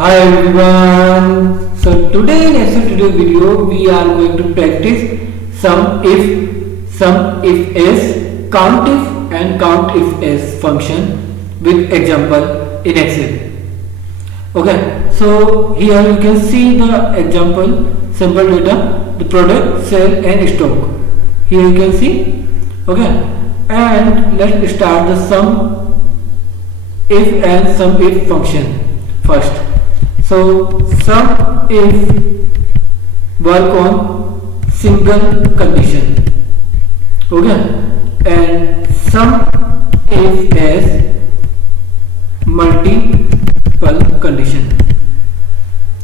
Hi everyone. So today in SL video we are going to practice sum if s, count if and count if s function with example in Excel. Okay, so here you can see the example sample data, the product, sale and stock. Here you can see. Okay, and let's start the sum if and sum if function first. So sum if work on single condition, okay, and sum if as multiple condition.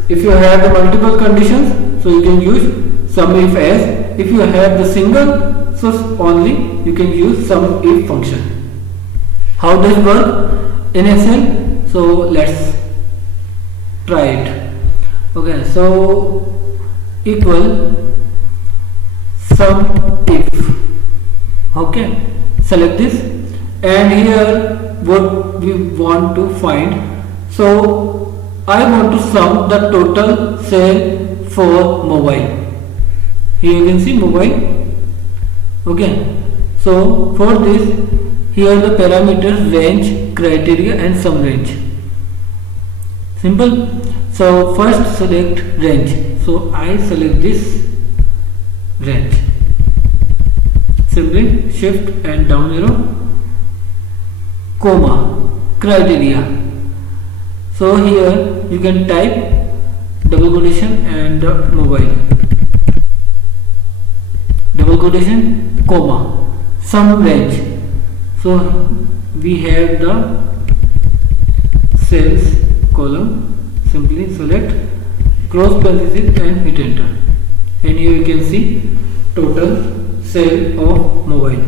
If you have the multiple conditions, so you can use sum if as. If you have the single, so only you can use sum if function. How does it work in Excel? So let's try it. Okay, so equal sum if. Okay, select this, and here what we want to find. So I want to sum the total sale for mobile. Here you can see mobile. Okay, so for this, here the parameters range, criteria and sum range. Simple. So first select range. So I select this range. Simply shift and down arrow, comma, criteria. So here you can type double quotation and mobile, double quotation, comma, sum range. So we have the sales column. Simply select cross parenthesis and hit enter, and here you can see total sale of mobile.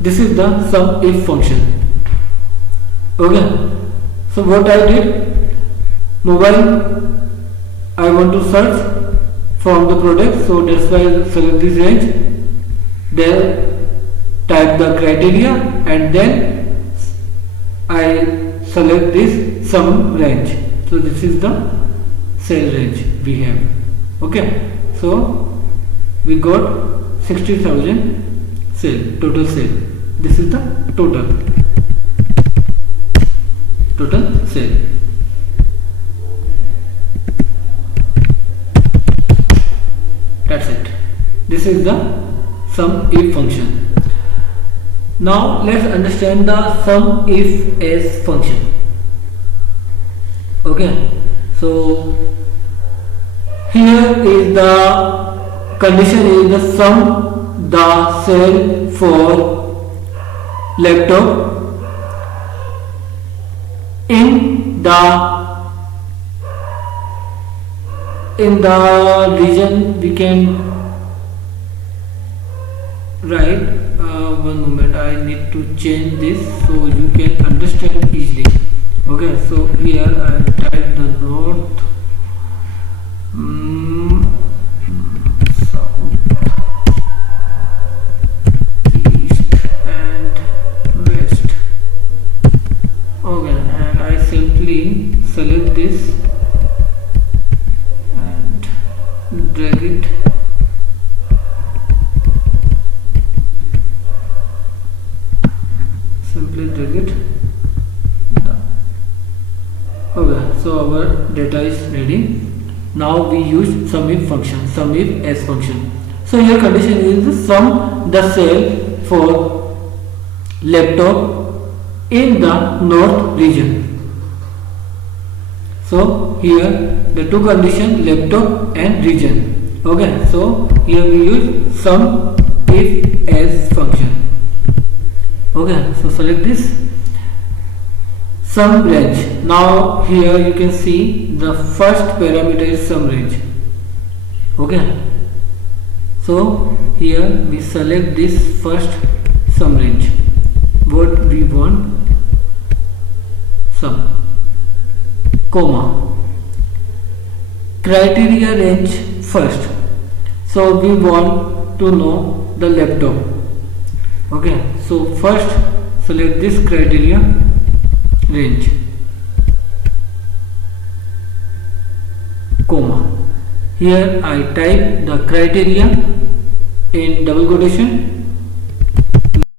This is the sum if function. Okay, so what I did, mobile I want to search from the product, so that's why I select this range, then type the criteria, and then I select this sum range. So this is the sale range we have. Okay, so we got 60,000 sale, total sale. This is the total sale. That's it. This is the sum if function. Now let's understand the sum if as function. Okay, so here is the condition is the sum the sale for laptop in the region. We can write, one moment, I need to change this so you can understand easily. Okay, so here I type the north, south, east and west. Okay, and I simply select this and drag it. Simply drag it down. Okay, so our data is ready. Now we use sum if function, sum if as function. So here condition is the sum the sale for laptop in the north region. So here the two condition, laptop and region. Okay, so here we use sum if as function. Okay, so select this sum range. Now here you can see the first parameter is sum range. Okay, so here we select this first sum range, what we want, sum, comma, criteria range first. So we want to know the laptop. Okay, so first select this criteria range, comma. Here I type the criteria in double quotation